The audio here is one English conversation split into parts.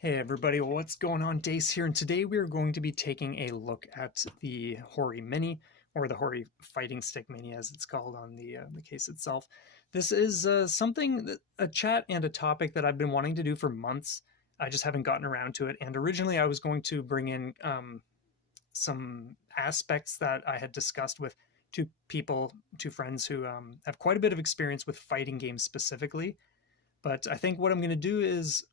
Hey everybody, what's going on? Dace here, and today we are going to be taking a look at the Hori Mini, or the Hori Fighting Stick Mini as it's called on the case itself. This is a chat and a topic that I've been wanting to do for months. I just haven't gotten around to it, and originally I was going to bring in some aspects that I had discussed with two friends who have quite a bit of experience with fighting games specifically. But I think what I'm going to do is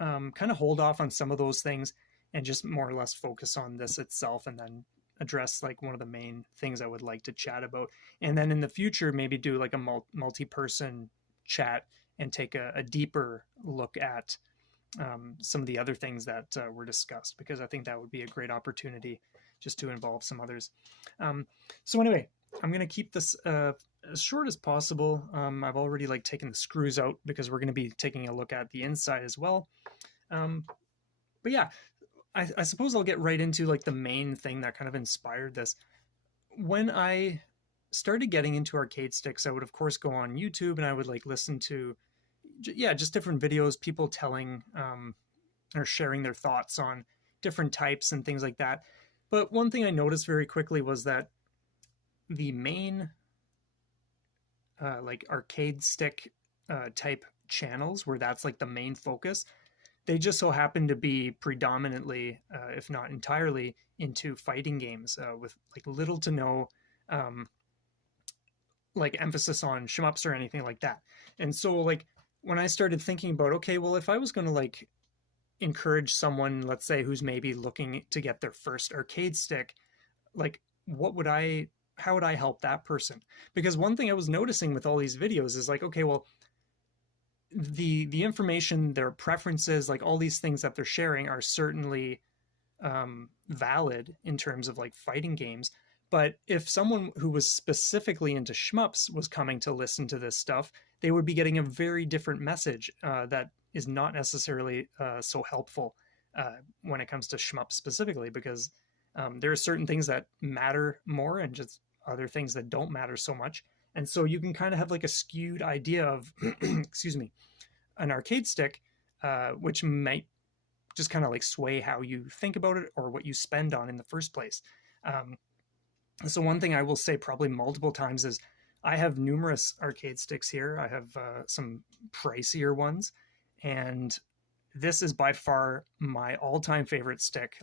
kind of hold off on some of those things and just more or less focus on this itself, and then address like one of the main things I would like to chat about. And then in the future, maybe do like a multi-person chat and take a deeper look at some of the other things that were discussed, because I think that would be a great opportunity just to involve some others. So anyway, I'm going to keep this as short as possible. I've already taken the screws out because we're going to be taking a look at the inside as well. But yeah, I suppose I'll get right into the main thing that kind of inspired this. When I started getting into arcade sticks, I would of course go on YouTube and I would listen to just different videos, people telling or sharing their thoughts on different types and things like that. But one thing I noticed very quickly was that the main arcade stick type channels, where that's the main focus, they just so happen to be predominantly, if not entirely, into fighting games with little to no emphasis on shmups or anything like that. And so when I started thinking about, okay, well, if I was going to encourage someone, let's say, who's maybe looking to get their first arcade stick, how would I help that person? Because one thing I was noticing with all these videos is okay, well, the information, their preferences, all these things that they're sharing are certainly valid in terms of fighting games. But if someone who was specifically into shmups was coming to listen to this stuff, they would be getting a very different message that is not necessarily so helpful when it comes to shmups specifically, because there are certain things that matter more and just other things that don't matter so much. And so you can kind of have a skewed idea of, excuse me, an arcade stick, which might just kind of sway how you think about it or what you spend on in the first place. So one thing I will say probably multiple times is I have numerous arcade sticks here. I have some pricier ones, and this is by far my all-time favorite stick,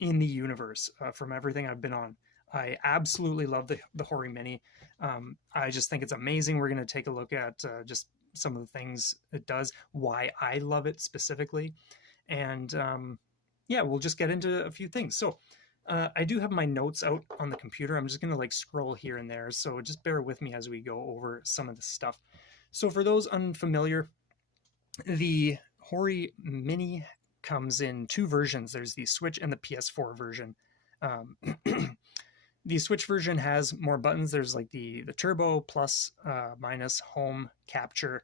in the universe, from everything I've been on. I absolutely love the Hori Mini. I just think it's amazing. We're going to take a look at just some of the things it does, why I love it specifically. And yeah, we'll just get into a few things. So I do have my notes out on the computer. I'm just going to scroll here and there. So just bear with me as we go over some of the stuff. So for those unfamiliar, the Hori Mini comes in two versions. There's the Switch and the PS4 version. The Switch version has more buttons. There's the turbo, plus, minus, home, capture,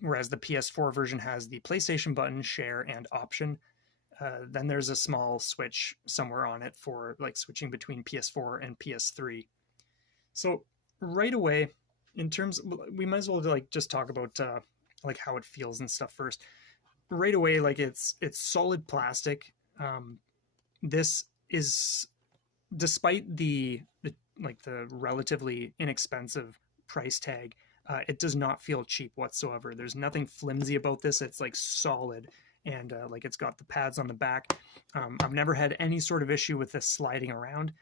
whereas the PS4 version has the PlayStation button, share, and option. Then there's a small switch somewhere on it for switching between PS4 and PS3. So right away, in terms, we might as well just talk about how it feels and stuff first. Right away, it's solid plastic. This is, despite the relatively inexpensive price tag, it does not feel cheap whatsoever. There's nothing flimsy about this. It's solid, and it's got the pads on the back. I've never had any sort of issue with this sliding around.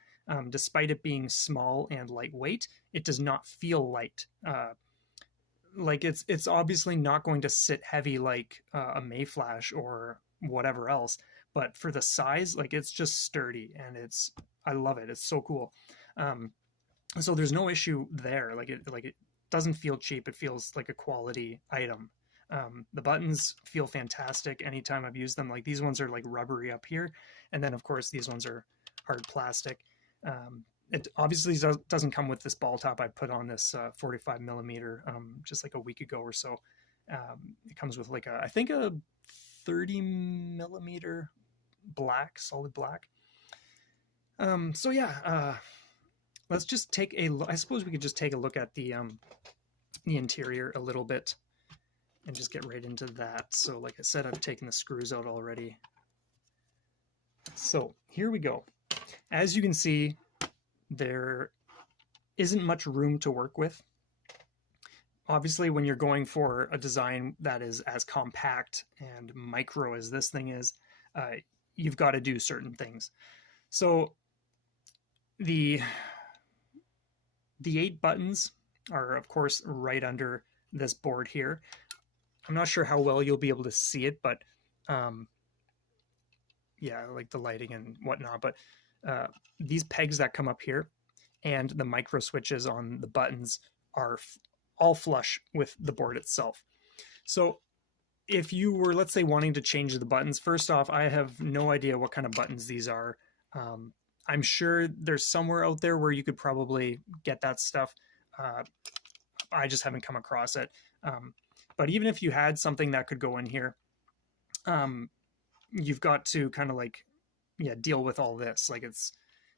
Despite it being small and lightweight, it does not feel light. It's obviously not going to sit heavy like a Mayflash or whatever else, but for the size, it's just sturdy, and I love it. It's so cool. So there's no issue there. It doesn't feel cheap. It feels like a quality item. The buttons feel fantastic anytime I've used them. These ones are rubbery up here, and then of course these ones are hard plastic. It obviously doesn't come with this ball top. I put on this 45 millimeter just a week ago or so. It comes with I think a 30 millimeter black, solid black. So yeah, let's just take I suppose we could just take a look at the interior a little bit. and just get right into that. So like I said, I've taken the screws out already. So here we go. As you can see, there isn't much room to work with. Obviously, when you're going for a design that is as compact and micro as this thing is, you've got to do certain things. So the 8 buttons are, of course, right under this board here. I'm not sure how well you'll be able to see it, but yeah, like the lighting and whatnot. But these pegs that come up here and the micro switches on the buttons are all flush with the board itself. So if you were, let's say, wanting to change the buttons, first off, I have no idea what kind of buttons these are. I'm sure there's somewhere out there where you could probably get that stuff. I just haven't come across it. But even if you had something that could go in here, you've got to kind of like, yeah, deal with all this. Like it's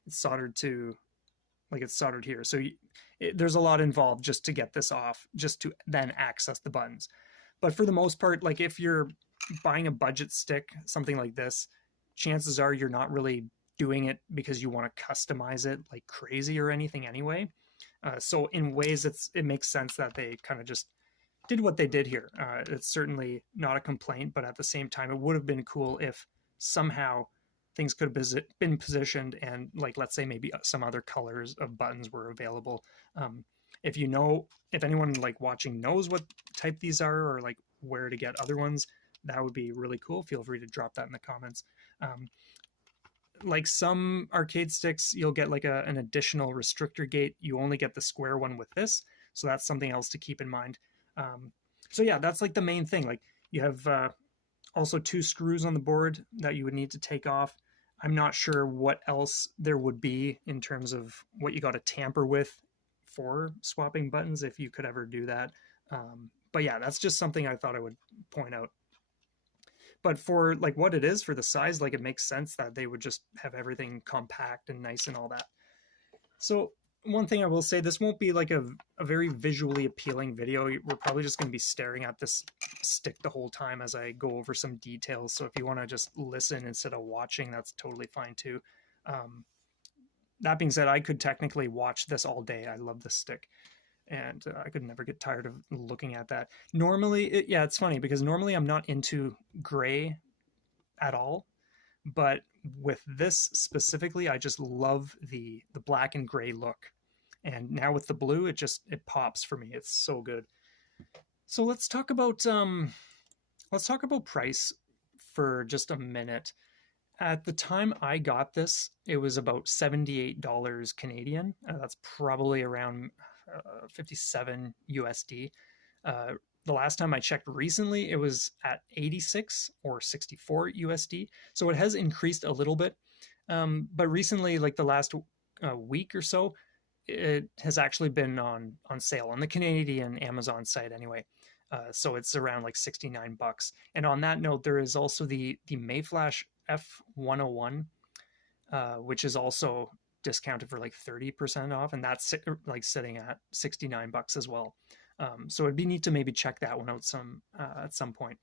soldered to, like it's soldered here. So there's a lot involved just to get this off, just to then access the buttons. But for the most part, like if you're buying a budget stick, something like this, chances are you're not really doing it because you want to customize it like crazy or anything anyway. So in ways it makes sense that they kind of just did what they did here. It's certainly not a complaint, but at the same time, it would have been cool if somehow things could have been positioned and, like, let's say maybe some other colors of buttons were available. If anyone like watching knows what type these are or like where to get other ones, that would be really cool. Feel free to drop that in the comments. Like some arcade sticks, you'll get like an additional restrictor gate. You only get the square one with this. So that's something else to keep in mind. So yeah, that's like the main thing. Like you have also 2 screws on the board that you would need to take off. I'm not sure what else there would be in terms of what you got to tamper with for swapping buttons, if you could ever do that. But yeah, that's just something I thought I would point out. But for like what it is, for the size, like it makes sense that they would just have everything compact and nice and all that. So one thing I will say, this won't be like a very visually appealing video. We're probably just going to be staring at this stick the whole time as I go over some details. So if you want to just listen instead of watching, that's totally fine too. That being said, I could technically watch this all day. I love this stick. And I could never get tired of looking at that. Normally, it's funny because normally I'm not into gray at all. But with this specifically, I just love the black and gray look. And now with the blue, it pops for me. It's so good. So let's talk about price for just a minute. At the time I got this, it was about $78 Canadian. That's probably around 57 USD. The last time I checked recently, it was at 86 or 64 USD. So it has increased a little bit. But recently, like the last week or so, it has actually been on sale on the Canadian Amazon site anyway. So it's around like 69 bucks. And on that note, there is also the Mayflash F101, which is also discounted for like 30% off, and that's like sitting at 69 bucks as well. So it'd be neat to maybe check that one out at some point.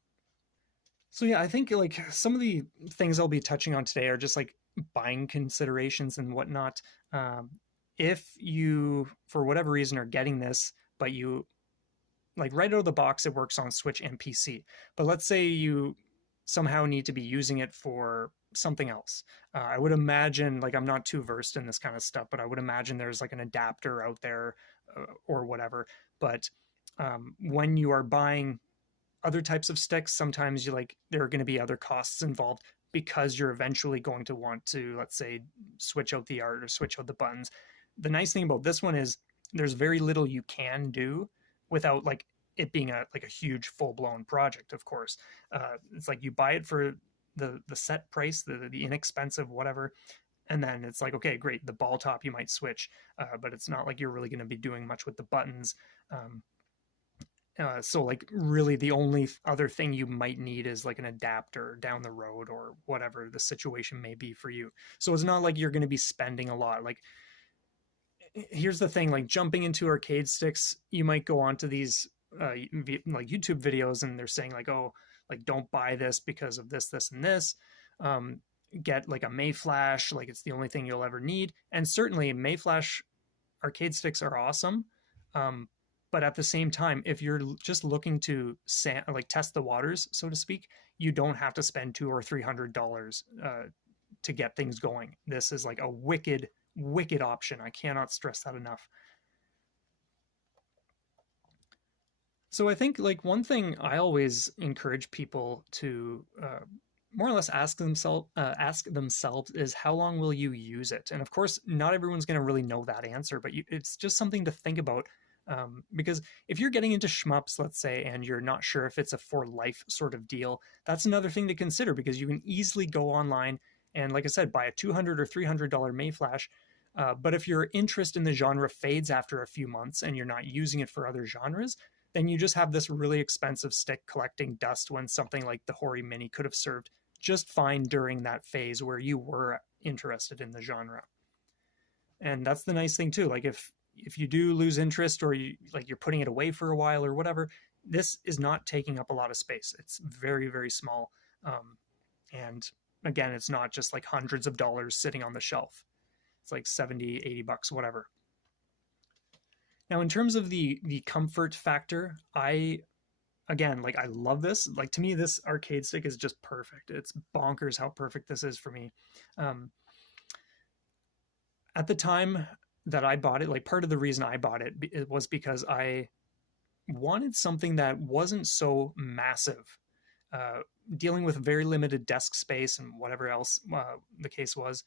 So yeah, I think like some of the things I'll be touching on today are just like buying considerations and whatnot. If you, for whatever reason, are getting this, but you like right out of the box, it works on Switch and PC. But let's say you somehow need to be using it for something else. I would imagine, like I'm not too versed in this kind of stuff, but I would imagine there's like an adapter out there or whatever. But when you are buying other types of sticks, sometimes there are going to be other costs involved because you're eventually going to want to, let's say, switch out the art or switch out the buttons. The nice thing about this one is there's very little you can do without like it being a huge full-blown project. Of course, it's like you buy it for the set price, the inexpensive whatever, and then it's like, okay, great, the ball top you might switch, but it's not like you're really going to be doing much with the buttons. So like really the only other thing you might need is like an adapter down the road or whatever the situation may be for you. So it's not like you're going to be spending a lot. Like here's the thing, like jumping into arcade sticks, you might go onto these like YouTube videos, and they're saying like, oh, like don't buy this because of this, this, and this. Um, get like a Mayflash, like it's the only thing you'll ever need. And certainly Mayflash arcade sticks are awesome. Um, but at the same time, if you're just looking to like test the waters, so to speak, you don't have to spend $200 or $300 to get things going. This is like a wicked, wicked option. I cannot stress that enough. So I think like one thing I always encourage people to more or less ask themselves is how long will you use it? And of course, not everyone's going to really know that answer, but it's just something to think about. Because if you're getting into shmups, let's say, and you're not sure if it's a for life sort of deal, that's another thing to consider, because you can easily go online and, like I said, buy a $200 or $300 Mayflash. But if your interest in the genre fades after a few months and you're not using it for other genres, then you just have this really expensive stick collecting dust, when something like the Hori Mini could have served just fine during that phase where you were interested in the genre. And that's the nice thing too. Like if you do lose interest, or you're putting it away for a while or whatever, this is not taking up a lot of space. It's very, very small. And again, it's not just like hundreds of dollars sitting on the shelf. It's like 70, 80 bucks, whatever. Now, in terms of the comfort factor, I love this. Like, to me, this arcade stick is just perfect. It's bonkers how perfect this is for me. At the time that I bought it, like, part of the reason I bought it was because I wanted something that wasn't so massive. Dealing with very limited desk space and whatever else the case was,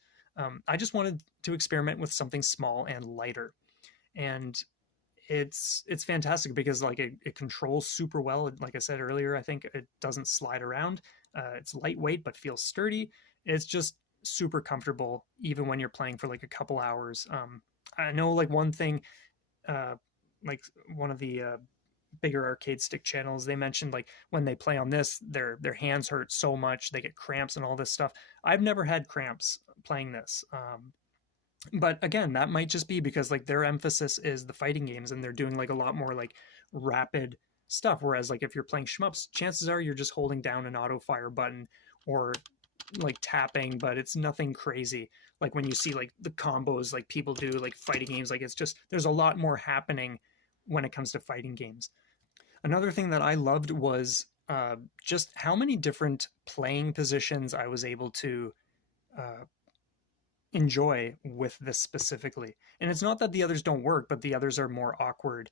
I just wanted to experiment with something small and lighter. And it's fantastic because like it controls super well. Like I said earlier, I think it doesn't slide around. It's lightweight but feels sturdy. It's just super comfortable even when you're playing for like a couple hours. I know like one thing, like one of the bigger arcade stick channels, they mentioned like when they play on this, their hands hurt so much, they get cramps and all this stuff. I've never had cramps playing this. But again, that might just be because like their emphasis is the fighting games, and they're doing like a lot more like rapid stuff. Whereas like if you're playing shmups, chances are you're just holding down an auto fire button or like tapping, but it's nothing crazy. Like when you see like the combos like people do like fighting games, like it's just, there's a lot more happening when it comes to fighting games. Another thing that I loved was just how many different playing positions I was able to enjoy with this specifically. And it's not that the others don't work, but the others are more awkward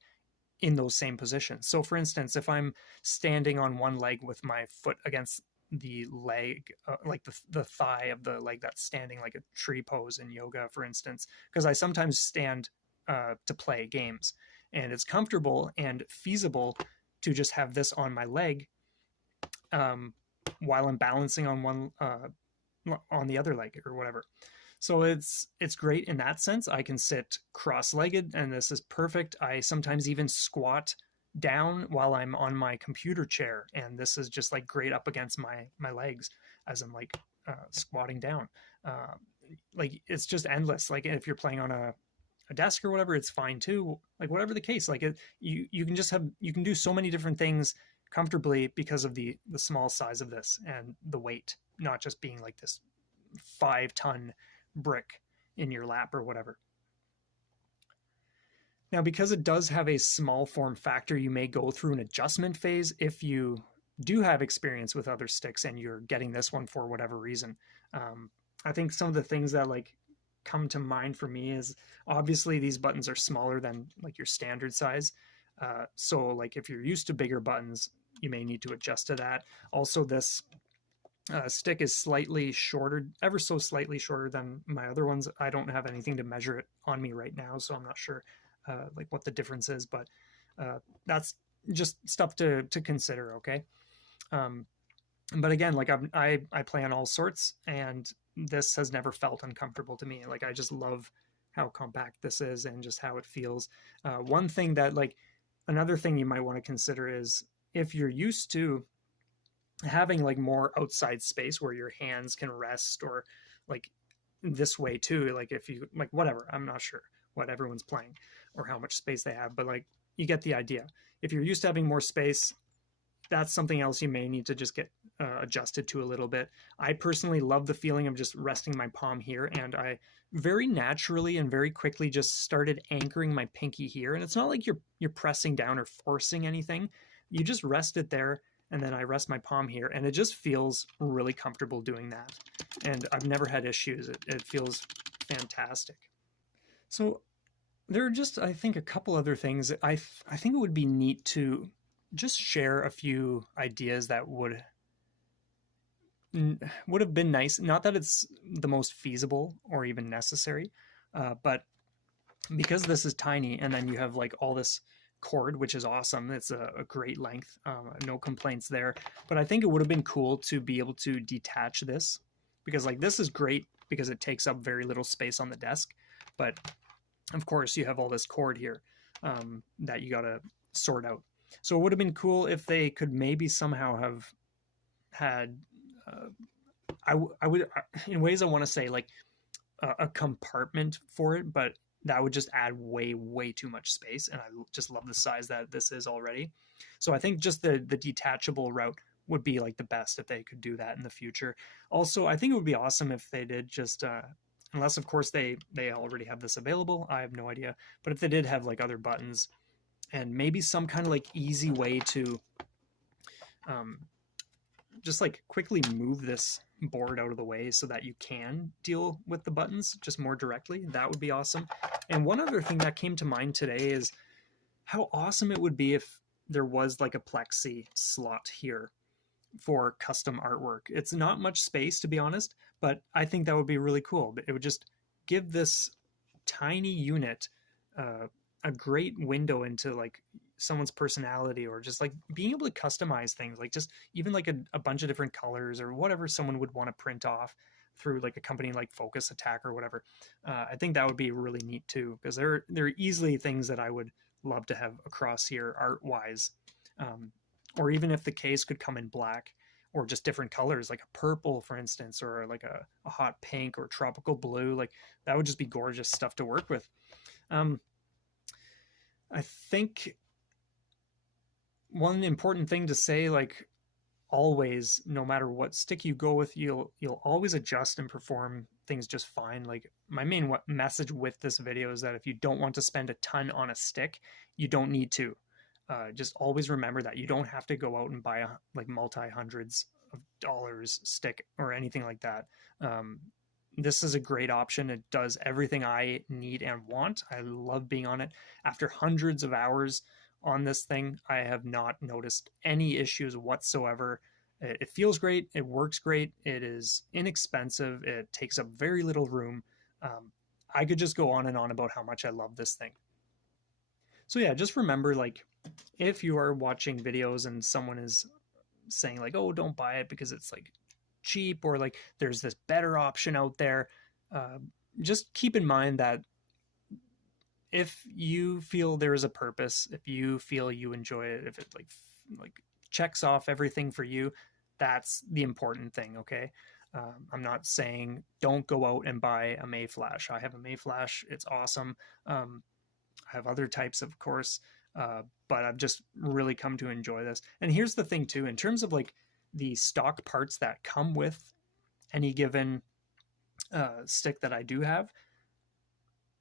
in those same positions. So for instance, if I'm standing on one leg with my foot against the leg, like the thigh of the leg that's standing, like a tree pose in yoga, for instance, because I sometimes stand to play games, and it's comfortable and feasible to just have this on my leg while I'm balancing on one on the other leg or whatever. So it's great in that sense. I can sit cross-legged, and this is perfect. I sometimes even squat down while I'm on my computer chair, and this is just like great up against my legs as I'm like squatting down. Like it's just endless. Like if you're playing on a desk or whatever, it's fine too. Like whatever the case, like you can do so many different things comfortably because of the small size of this and the weight, not just being like this 5-ton brick in your lap or whatever. Now, because it does have a small form factor, you may go through an adjustment phase if you do have experience with other sticks and you're getting this one for whatever reason. I think some of the things that like come to mind for me is obviously these buttons are smaller than like your standard size. So like if you're used to bigger buttons, you may need to adjust to that. Also, this stick is slightly shorter, ever so slightly shorter than my other ones. I don't have anything to measure it on me right now, so I'm not sure like what the difference is, but that's just stuff to consider. Okay. But again, like I play on all sorts, and this has never felt uncomfortable to me. Like I just love how compact this is and just how it feels. One thing that like, another thing you might want to consider is if you're used to having like more outside space where your hands can rest, or like this way too, like if you like whatever, I'm not sure what everyone's playing or how much space they have, but like you get the idea. if you're used to having more space, that's something else you may need to just get adjusted to a little bit. I personally love the feeling of just resting my palm here, and I very naturally and very quickly just started anchoring my pinky here. And it's not like you're pressing down or forcing anything. You just rest it there, and then I rest my palm here, and it just feels really comfortable doing that. And I've never had issues. It feels fantastic. So there are just, I think, a couple other things. I think it would be neat to just share a few ideas that would have been nice. Not that it's the most feasible or even necessary, but because this is tiny, and then you have like all this cord, which is awesome. It's a great length. No complaints there. But I think it would have been cool to be able to detach this, because like this is great because it takes up very little space on the desk. But of course, you have all this cord here that you got to sort out. So it would have been cool if they could maybe somehow have had, I would, in ways I want to say like a compartment for it, but that would just add way too much space. And I just love the size that this is already. So I think just the detachable route would be like the best if they could do that in the future. Also, I think it would be awesome if they did just, unless of course they already have this available, I have no idea. But if they did have like other buttons and maybe some kind of like easy way to just like quickly move this board out of the way so that you can deal with the buttons just more directly, that would be awesome. And one other thing that came to mind today is how awesome it would be if there was like a plexi slot here for custom artwork. It's not much space, to be honest, but I think that would be really cool. It would just give this tiny unit a great window into like someone's personality, or just like being able to customize things, like just even like a bunch of different colors or whatever someone would want to print off through like a company like Focus Attack or whatever. I think that would be really neat too, because there are easily things that I would love to have across here art wise. Or even if the case could come in black or just different colors, like a purple, for instance, or like a hot pink or tropical blue, like that would just be gorgeous stuff to work with. I think one important thing to say, like always, no matter what stick you go with, you'll always adjust and perform things just fine. Like my main message with this video is that if you don't want to spend a ton on a stick, you don't need to. Just always remember that you don't have to go out and buy a like multi-hundreds of dollars stick or anything like that. This is a great option. It does everything I need and want. I love being on it. After hundreds of hours on this thing, I have not noticed any issues whatsoever. It feels great. It works great. It is inexpensive. It takes up very little room. I could just go on and on about how much I love this thing. So yeah, just remember, like, if you are watching videos and someone is saying like, oh, don't buy it because it's like cheap, or like there's this better option out there, just keep in mind that if you feel there is a purpose, if you feel you enjoy it, if it like checks off everything for you, that's the important thing. Okay. I'm not saying don't go out and buy a Mayflash. I have a Mayflash. It's awesome. I have other types, of course, but I've just really come to enjoy this. And here's the thing too, in terms of like the stock parts that come with any given stick that I do have,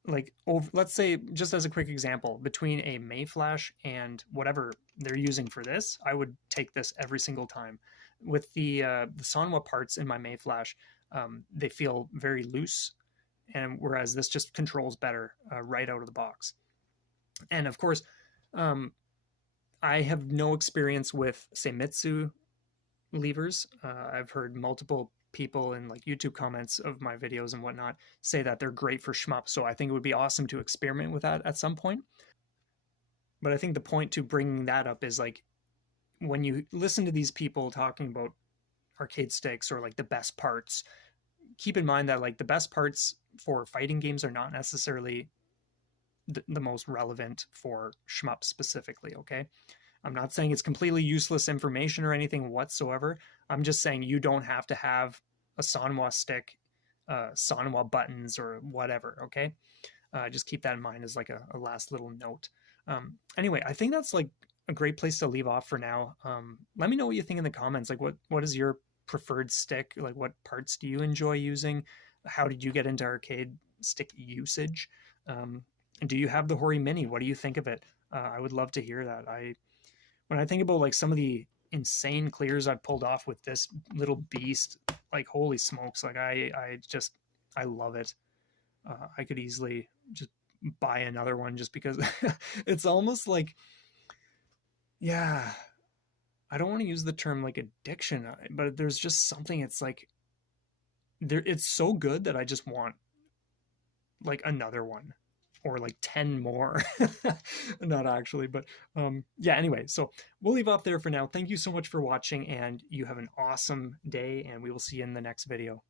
like let's say, just as a quick example, between a Mayflash and whatever they're using for this, I would take this every single time. With the Sanwa parts in my Mayflash, they feel very loose, and whereas this just controls better right out of the box. And of course, I have no experience with Seimitsu levers. I've heard multiple people in like YouTube comments of my videos and whatnot say that they're great for shmup. So I think it would be awesome to experiment with that at some point. But I think the point to bringing that up is like, when you listen to these people talking about arcade sticks or like the best parts, keep in mind that like the best parts for fighting games are not necessarily the most relevant for shmup specifically. Okay. I'm not saying it's completely useless information or anything whatsoever. I'm just saying you don't have to have a Sanwa stick, Sanwa buttons or whatever. Okay. Just keep that in mind as like a last little note. Anyway, I think that's like a great place to leave off for now. Let me know what you think in the comments. Like, what is your preferred stick? Like, what parts do you enjoy using? How did you get into arcade stick usage? And do you have the Hori Mini? What do you think of it? I would love to hear that. When I think about like some of the insane clears I've pulled off with this little beast, like holy smokes, like I love it. I could easily just buy another one just because it's almost like, yeah, I don't want to use the term like addiction, but there's just something, it's like there, it's so good that I just want like another one or like 10 more. Not actually, but yeah, anyway, so we'll leave off there for now. Thank you so much for watching, and you have an awesome day, and we will see you in the next video.